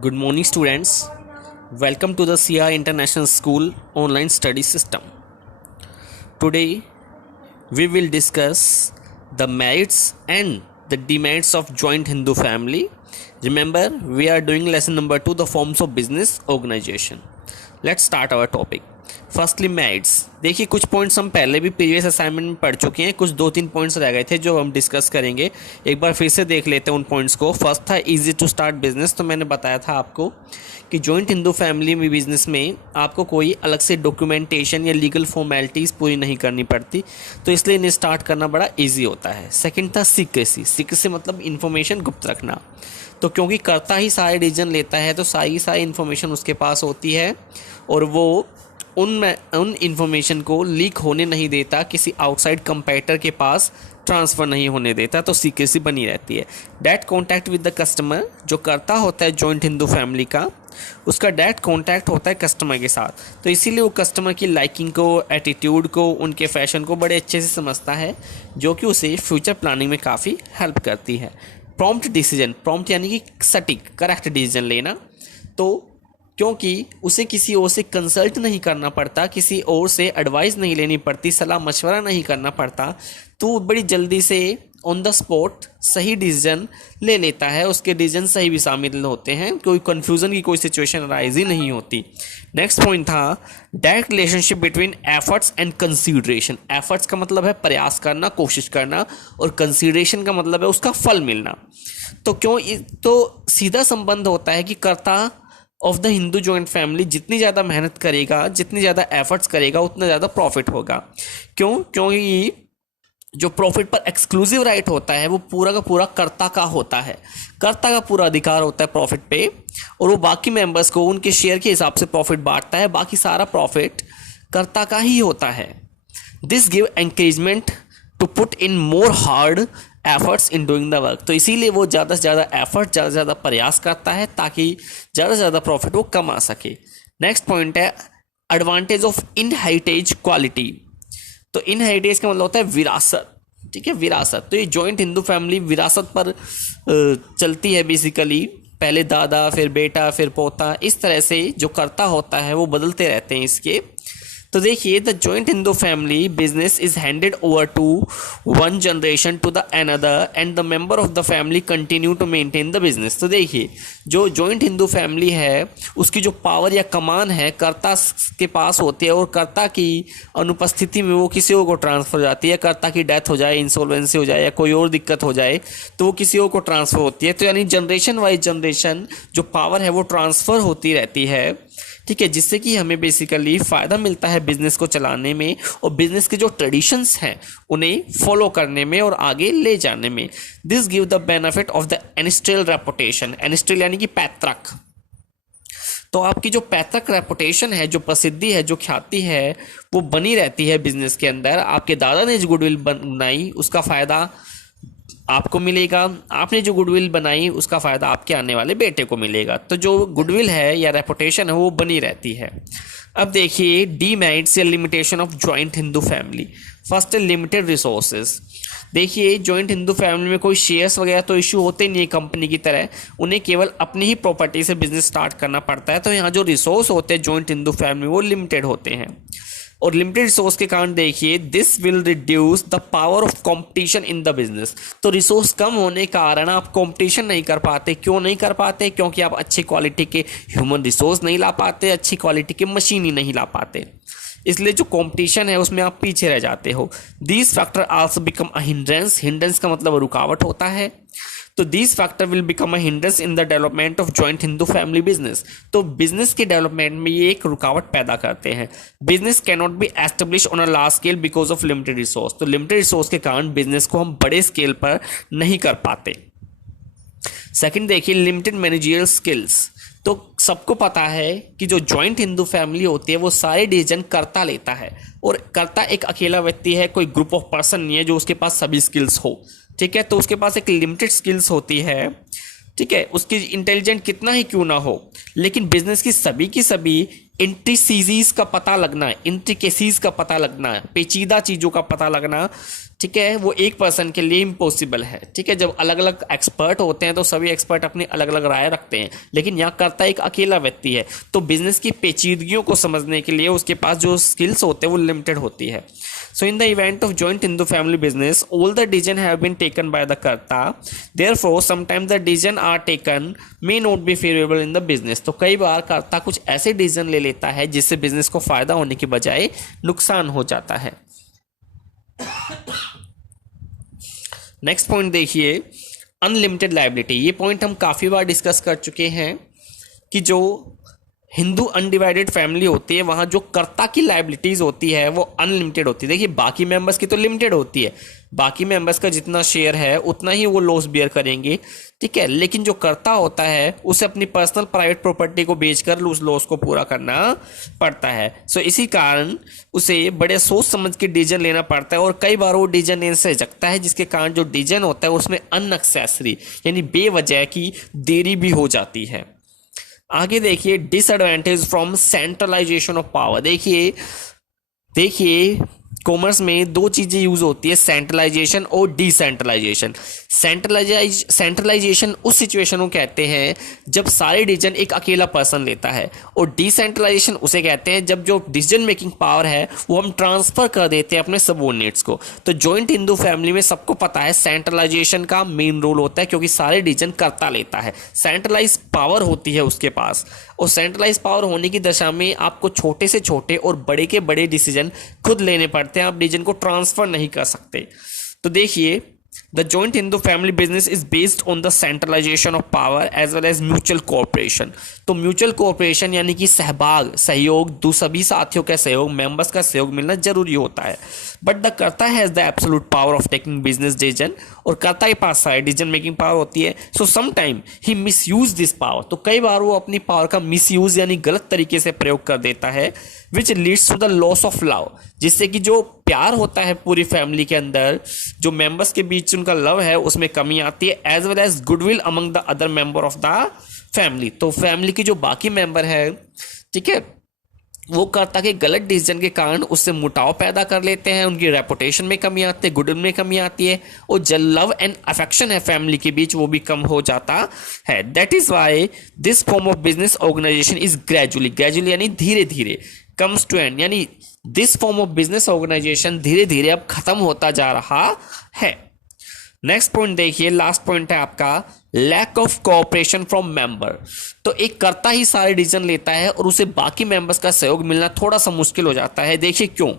Good morning, students. Welcome to the CR International School online study system. Today, we will discuss the merits and the demerits of joint Hindu family. Remember, we are doing lesson number 2, the forms of business organization. Let's start our topic. Firstly merits. देखिए, कुछ points हम पहले भी previous assignment में पढ़ चुके हैं, कुछ 2-3 पॉइंट्स रह गए थे जो हम डिस्कस करेंगे। एक बार फिर से देख लेते हैं उन पॉइंट्स को। फर्स्ट था इजी टू स्टार्ट बिजनेस। तो मैंने बताया था आपको कि जॉइंट हिंदू फैमिली में बिजनेस में आपको कोई अलग से डॉक्यूमेंटेशन या लीगल फॉर्मेलिटीज़ पूरी नहीं करनी पड़ती, तो इसलिए इन्हें स्टार्ट करना बड़ा ईजी होता है। सेकेंड था सीक्रेसी। सीक्रेसी मतलब इन्फॉर्मेशन गुप्त रखना। तो क्योंकि कर्ता ही सारे डिसीजन लेता है, तो सारी इन्फॉर्मेशन उसके पास होती है और वो उन इन्फॉर्मेशन को लीक होने नहीं देता, किसी आउटसाइड कंपेटिटर के पास ट्रांसफ़र नहीं होने देता, तो सीक्रेसी बनी रहती है। Direct contact with the customer. जो करता होता है जॉइंट हिंदू फैमिली का, उसका डायरेक्ट कॉन्टैक्ट होता है कस्टमर के साथ, तो इसीलिए वो कस्टमर की लाइकिंग को, एटीट्यूड को, उनके फैशन को बड़े अच्छे से समझता है, जो कि उसे फ्यूचर प्लानिंग में काफ़ी हेल्प करती है। Prompt decision. प्रॉम्प्ट यानी कि सटीक, करेक्ट डिसीजन लेना। तो क्योंकि उसे किसी और से कंसल्ट नहीं करना पड़ता, किसी और से एडवाइस नहीं लेनी पड़ती, सलाह मशवरा नहीं करना पड़ता, तो बड़ी जल्दी से ऑन द स्पॉट सही डिसीजन ले लेता है। उसके डिसीजन सही भी शामिल होते हैं, कोई कन्फ्यूज़न की कोई सिचुएशन अराइज ही नहीं होती। नेक्स्ट पॉइंट था direct relationship between efforts and consideration. Efforts का मतलब है प्रयास करना, कोशिश करना, और कंसीडरेशन का मतलब है उसका फल मिलना। तो सीधा संबंध होता है कि कर्ता of the Hindu joint family जितनी ज़्यादा मेहनत करेगा, जितनी ज़्यादा एफर्ट्स करेगा, उतना ज़्यादा प्रॉफिट होगा। क्योंकि जो प्रॉफिट पर एक्सक्लूसिव राइट होता है वो पूरा का पूरा कर्ता का होता है। कर्ता का पूरा अधिकार होता है प्रॉफिट पे, और वो बाकी मेंबर्स को उनके शेयर के हिसाब से प्रॉफिट बांटता है। बाकी सारा प्रॉफिट कर्ता का ही होता है। This give encouragement to put in more hard efforts in doing the work. तो इसीलिए वो ज़्यादा से ज़्यादा एफर्ट, ज़्यादा से ज़्यादा प्रयास करता है ताकि ज़्यादा से ज़्यादा प्रॉफिट वो कमा सके। नेक्स्ट पॉइंट है एडवांटेज ऑफ इनहेरिटेज क्वालिटी। तो इनहेरिटेज का मतलब होता है विरासत। ठीक है, विरासत। तो ये जॉइंट हिंदू फैमिली विरासत पर चलती है बेसिकली। पहले दादा, फिर बेटा, फिर पोता, इस तरह से जो कर्ता होता है वो बदलते रहते हैं इसके। तो देखिए, the joint Hindu family business is handed over to one generation to the another and the member of the family continue to maintain the business. तो देखिए, जो जॉइंट हिंदू फैमिली है उसकी जो पावर या कमान है कर्ता के पास होती है, और कर्ता की अनुपस्थिति में वो किसी और को ट्रांसफर हो जाती है। कर्ता की डेथ हो जाए, इंसॉल्वेंसी हो जाए, या कोई और दिक्कत हो जाए, तो वो किसी और को ट्रांसफर होती है। तो यानी जनरेशन वाइज जनरेशन जो पावर है वो ट्रांसफ़र होती रहती है। ठीक है, जिससे कि हमें बेसिकली फ़ायदा मिलता है बिजनेस को चलाने में, और बिजनेस के जो ट्रेडिशंस हैं उन्हें फॉलो करने में और आगे ले जाने में। This give the benefit of the ancestral reputation. Ancestral यानी कि पैतृक। तो आपकी जो पैतृक रेपुटेशन है, जो प्रसिद्धि है, जो ख्याति है, वो बनी रहती है बिजनेस के अंदर। आपके दादा ने जो गुडविल बनाई उसका फ़ायदा आपको मिलेगा, आपने जो गुडविल बनाई उसका फ़ायदा आपके आने वाले बेटे को मिलेगा। तो जो गुडविल है या रेपुटेशन है वो बनी रहती है। अब देखिए डीमेरिट्स या limitation of joint Hindu family. First है लिमिटेड रिसोर्सेज। देखिए, जॉइंट हिंदू फैमिली में कोई शेयर्स वगैरह तो इशू होते नहीं है कंपनी की तरह, उन्हें केवल अपनी ही प्रॉपर्टी से बिजनेस स्टार्ट करना पड़ता है। तो यहाँ जो रिसोर्स होते हैं जॉइंट हिंदू फैमिली वो लिमिटेड होते हैं, और लिमिटेड रिसोर्स के कारण देखिए this will reduce the power of competition in the business. तो रिसोर्स कम होने के कारण आप कंपटीशन नहीं कर पाते। क्यों नहीं कर पाते? क्योंकि आप अच्छी क्वालिटी के ह्यूमन रिसोर्स नहीं ला पाते, अच्छी क्वालिटी के मशीन ही नहीं ला पाते, इसलिए जो कंपटीशन है उसमें आप पीछे रह जाते हो। These factor also become a hindrance. Hindrance का मतलब रुकावट होता है। तो these factor will become a hindrance in the development of joint Hindu family business. तो बिजनेस के डेवलपमेंट में ये एक रुकावट पैदा करते हैं। Business can not be establish on a large scale because of limited resource. तो लिमिटेड रिसोर्स के कारण बिजनेस को हम बड़े स्केल पर नहीं कर पाते। सेकंड देखिए लिमिटेड मैनेजरियल स्किल्स। तो सबको पता है कि जो जॉइंट हिंदू फैमिली होती है वो सारे डिसीजन कर्ता लेता है, और कर्ता एक अकेला व्यक्ति है, कोई ग्रुप ऑफ पर्सन नहीं है जो उसके पास सभी स्किल्स हो। ठीक है, तो उसके पास एक लिमिटेड स्किल्स होती है। ठीक है, उसकी इंटेलिजेंट कितना ही क्यों ना हो, लेकिन बिजनेस की सभी इंट्रिसीज का पता लगना, इंट्रिकेसीज का पता लगना, पेचीदा चीज़ों का पता लगना ठीक है, वो एक पर्सन के लिए इम्पॉसिबल है। ठीक है, जब अलग अलग एक्सपर्ट होते हैं तो सभी एक्सपर्ट अपनी अलग अलग राय रखते हैं, लेकिन यहाँ करता एक अकेला व्यक्ति है, तो बिजनेस की पेचीदगियों को समझने के लिए उसके पास जो स्किल्स होते हैं वो लिमिटेड होती है। So in the event of joint Hindu family business all the decision have been taken by the karta, therefore sometimes the decision are taken may not be favourable in the business. तो कई बार कर्ता कुछ ऐसे डिसीजन ले लेता है जिससे बिजनेस को फायदा होने के बजाय नुकसान हो जाता है। नेक्स्ट पॉइंट देखिए, अनलिमिटेड लायबिलिटी। ये पॉइंट हम काफ़ी बार डिस्कस कर चुके हैं कि जो हिंदू अनडिवाइडेड फैमिली होती है वहाँ जो कर्ता की लायबिलिटीज़ होती है वो अनलिमिटेड होती है। देखिए, बाकी मेंबर्स की तो लिमिटेड होती है, बाकी मेंबर्स का जितना शेयर है उतना ही वो लॉस बियर करेंगे। ठीक है, लेकिन जो कर्ता होता है उसे अपनी पर्सनल प्राइवेट प्रॉपर्टी को बेचकर उस लॉस को पूरा करना पड़ता है। सो इसी कारण उसे बड़े सोच समझ के डिसीजन लेना पड़ता है, और कई बार वो डिसीजन लेने से झकता है, जिसके कारण जो डिसीजन होता है उसमें अननेसेसरी यानी बेवजह की देरी भी हो जाती है। आगे देखिए, disadvantage from centralization of power. देखिए कॉमर्स में दो चीजें यूज होती है, सेंट्रलाइजेशन और डिसेंट्रलाइजेशन। सेंट्रलाइजेशन उस सिचुएशन को कहते हैं जब सारे डिसीजन एक अकेला पर्सन लेता है, और डिसेंट्रलाइजेशन उसे कहते हैं जब जो डिसीजन मेकिंग पावर है वो हम ट्रांसफर कर देते हैं अपने सबऑर्डिनेट्स को। तो जॉइंट हिंदू फैमिली में सबको पता है सेंट्रलाइजेशन का मेन रोल होता है, क्योंकि सारे डिसीजन करता लेता है, सेंट्रलाइज पावर होती है उसके पास, और सेंट्रलाइज पावर होने की दशा में आपको छोटे से छोटे और बड़े के बड़े डिसीजन खुद लेने पड़ते हैं, आप डिसीजन को ट्रांसफर नहीं कर सकते। तो देखिए, the joint Hindu family business is based on the centralization of power as well as mutual cooperation. तो म्यूचुअल कोऑपरेशन यानी कि सहयोग, सभी साथियों का सहयोग, मेंबर्स का सहयोग मिलना जरूरी होता है। बट द कर्ता has the absolute power of taking business decision, और कर्ता के पास सारी डिसीजन मेकिंग पावर होती है। So sometime he misuse this power, तो कई बार वो अपनी पावर का मिसयूज यानी गलत तरीके से प्रयोग कर देता है, which leads to the loss of love, जिससे कि जो प्यार होता है पूरी फैमिली के अंदर, जो मेंबर्स के बीच उनका लव है उसमें कमी आती है, as well as goodwill among the other member of the family. तो फैमिली की जो बाकी मेंबर है, ठीक है, वो कर्ता के गलत डिसीजन के कारण उससे मुटाव पैदा कर लेते हैं, उनकी रेपुटेशन में कमी आती है, गुडविल में कमी आती है, और जो लव एंड अफेक्शन है फैमिली के बीच वो भी कम हो जाता है। That is why this form of business organization is gradually यानी धीरे धीरे कम्स टू एंड, यानी this form of business organization धीरे धीरे अब खत्म होता जा रहा है। नेक्स्ट पॉइंट देखिए, लास्ट पॉइंट है आपका lack of cooperation from member. तो एक कर्ता ही सारे डिसीजन लेता है और उसे बाकी मेंबर्स का सहयोग मिलना थोड़ा सा मुश्किल हो जाता है। देखिए क्यों।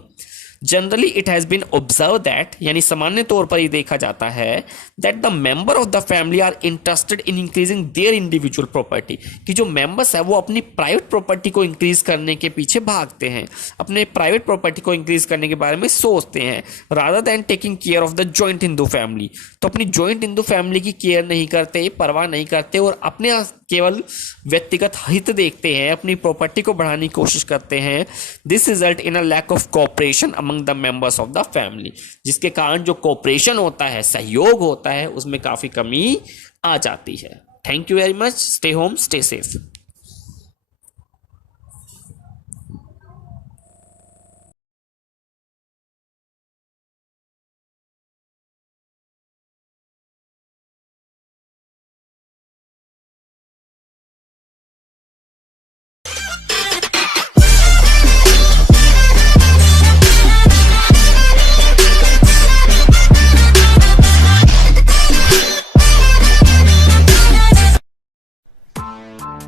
Generally it has been observe that, यानी सामान्य तौर पर ये देखा जाता है that the member of the family are interested in increasing their individual property, कि जो मेंबर्स है वो अपनी प्राइवेट प्रॉपर्टी को इंक्रीज करने के पीछे भागते हैं, अपने प्राइवेट प्रॉपर्टी को इंक्रीज करने के बारे में सोचते हैं, rather than taking care of the joint Hindu family. तो अपनी जॉइंट हिंदू फैमिली की केयर नहीं करते, परवाह नहीं करते, और अपने केवल व्यक्तिगत हित देखते हैं, अपनी प्रॉपर्टी को बढ़ाने की कोशिश करते हैं। This result in a lack of cooperation among the members of the family, जिसके कारण जो कोऑपरेशन होता है, सहयोग होता है, उसमें काफी कमी आ जाती है। Thank you very much. Stay home, stay safe.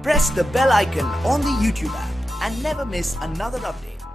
Press the bell icon on the YouTube app and never miss another update.